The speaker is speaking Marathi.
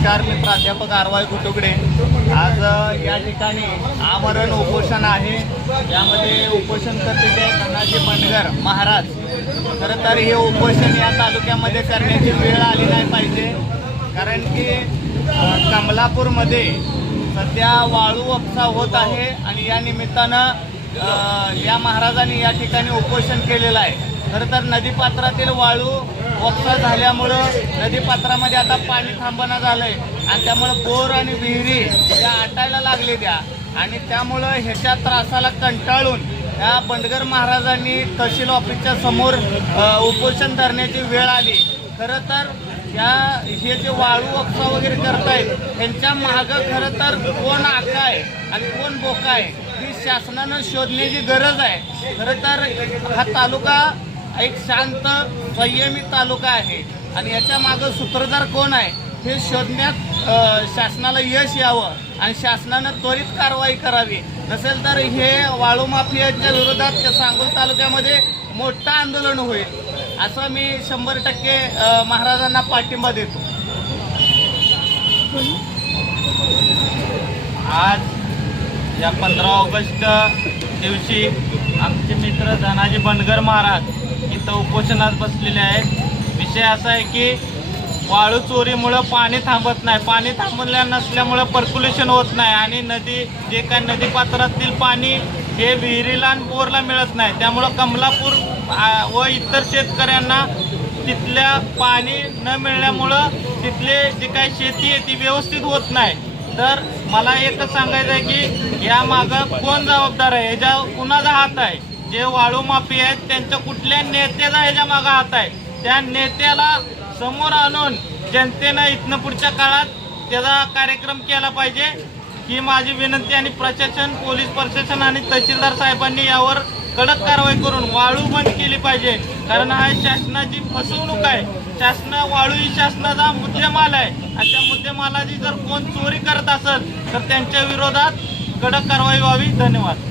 नमस्कार मी प्राध्यापक आरवाय कुटुकडे आज या ठिकाणी आमरण उपोषण आहे. यामध्ये उपोषण करते ते धनाजी बंडगर महाराज. खरं तर हे उपोषण या तालुक्यामध्ये करण्याची वेळ आली नाही पाहिजे. कारण की कमलापूरमध्ये सध्या वाळू उपसा होत आहे आणि या निमित्तानं या महाराजांनी या ठिकाणी उपोषण केलेलं आहे. खरं तर नदीपात्रातील वाळू उपसा झाल्यामुळं नदीपात्रामध्ये आता पाणी थांबणं झालंय. आणि त्यामुळं बोर आणि विहिरी त्या आटायला लागले त्या. आणि त्यामुळं ह्याच्या त्रासाला कंटाळून या बंडगर महाराजांनी तहसील ऑफिसच्या समोर उपोषण धरण्याची वेळ आली. खरं तर या हे जे वाळू वक्सा वगैरे करतायत त्यांच्या मागं खरं तर कोण आका आहे आणि कोण बोका आहे ही शासनानं शोधण्याची गरज आहे. खरं तर हा तालुका एक शांत संयमी तालुका आहे. आणि याच्या मागं सूत्रधार कोण आहे हे शोधण्यात शासनाला यश यावं आणि शासनानं त्वरित कारवाई करावी. नसेल तर हे वाळू माफियाच्या विरोधात त्या सांगोल तालुक्यामध्ये मोठं आंदोलन होईल. असं मी शंभर टक्के महाराजांना पाठिंबा देतो. आज या पंधरा ऑगस्ट दिवशी आमचे मित्र धनाजी बनगर महाराज इथं उपोषणात बसलेले आहेत. विषय असा आहे की वाळू चोरीमुळं पाणी थांबत नाही. पाणी थांबल्या नसल्यामुळं पर्क्युलेशन होत नाही आणि नदी जे काही नदीपात्रातील पाणी हे विहिरीला आणि बोरला मिळत नाही. त्यामुळं कमलापूर व इतर शेतकऱ्यांना तिथल्या पाणी न मिळाल्यामुळं तिथले जी काही शेती आहे ती व्यवस्थित होत नाही. तर मला एकच सांगायचं आहे की यामागं कोण जबाबदार आहे? ह्याच्या कुणाचा हात आहे? जे वाळू माफी आहेत त्यांच्या कुठल्या नेत्याचा ह्याच्या मागे हात आहे? त्या नेत्याला समोर आणून जनतेनं इथनं पुढच्या काळात त्याचा कार्यक्रम केला पाहिजे. ही माझी विनंती आणि प्रशासन पोलीस प्रशासन आणि तहसीलदार साहेबांनी यावर कडक कारवाई करून वाळू बंद केली पाहिजे. कारण हा शासनाची फसवणूक आहे. शासन वाळू ही शासनाचा मुद्देमाल आहे. आणि त्या मुद्देमालाची जर कोण चोरी करत असेल तर त्यांच्या विरोधात कडक कारवाई व्हावी. धन्यवाद.